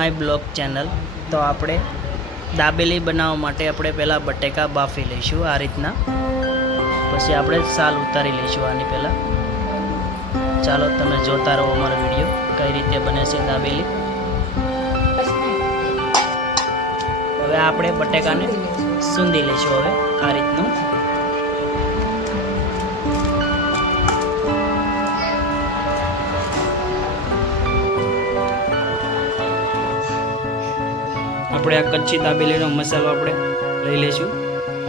My blog channel. તો આપણે દાબેલી બનાવવા માટે આપણે પહેલાં બટેકા બાફી લઈશું આ રીતના. પછી આપણે સાલ ઉતારી લઈશું આની પહેલાં. ચાલો, તમે જોતા રહો અમારો વીડિયો. કઈ રીતે બને છે દાબેલી? હવે આપણે બટેકાને સૂંધી લઈશું હવે આ રીતનું. આપણે આ કચ્છી દાબેલીનો મસાલો આપણે લઈ લઈશું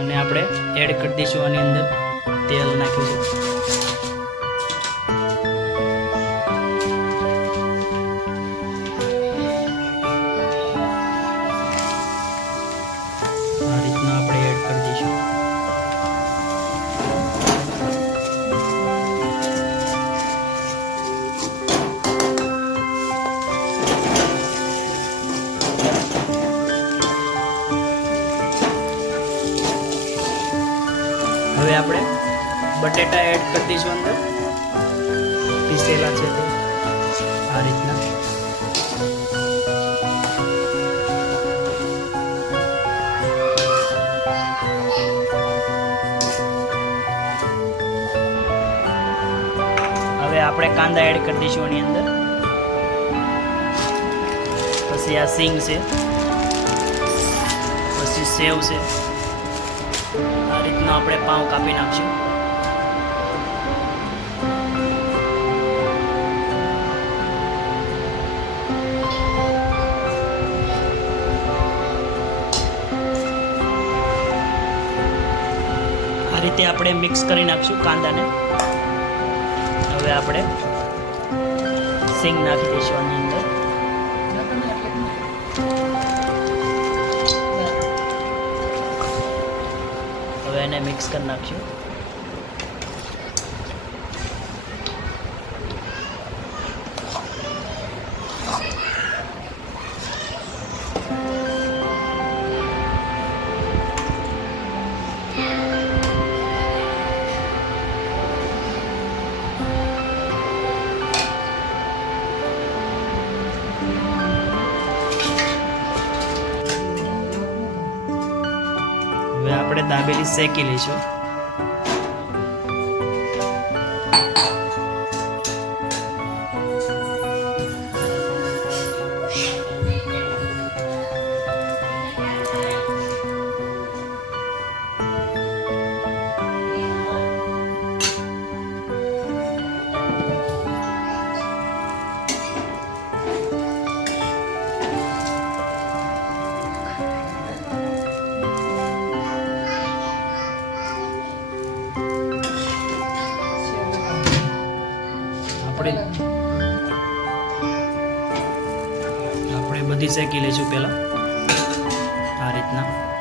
અને આપણે એડ કરી દઈશું આની અંદર. તેલ નાખીશું. આપણે. બટેટા એડ કરી દઈશું અંદર. પીસેલા છે આ રીતના. હવે આપણે કાંદા એડ કરી દઈશું એની અંદર. પછી આ સિંગ છે. પછી સેવ છે. આ રીતનો આપણે પાઉં કાપી નાખશું. આ રીતે આપણે મિક્સ કરી નાખશું કાંદાને. હવે આપણે સિંગ નાખી દઈશું આની અંદર. એને મિક્સ કરી નાખશું આપણે દાબેલી શેકી લઈશું. આપણે આપણે બધી શેકી લઈશું પહેલા. આ રીતના.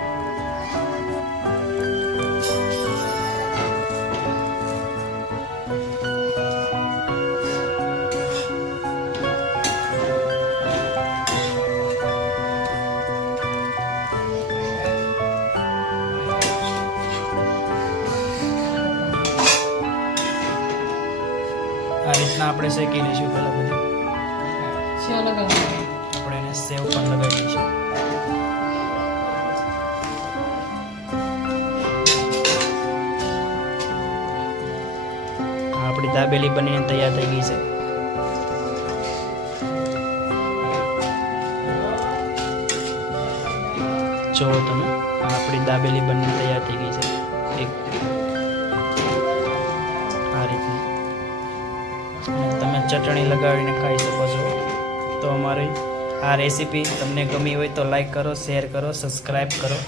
રીતના આપણે શેકી લઈશું પહેલા બધી. આપણે એને સેવ પણ લગાવી દઈશું આપણી દાબેલી બનીને તૈયાર થઈ ગઈ છે. જો તમે આપણી દાબેલી બનીને તૈયાર થઈ ગઈ છે. એક તમે ચટણી લગાવીને ખાઈ શકો છો. તો અમારી આ રેસીપી તમને ગમી હોય તો લાઈક કરો, શેર કરો, સબસ્ક્રાઈબ કરો.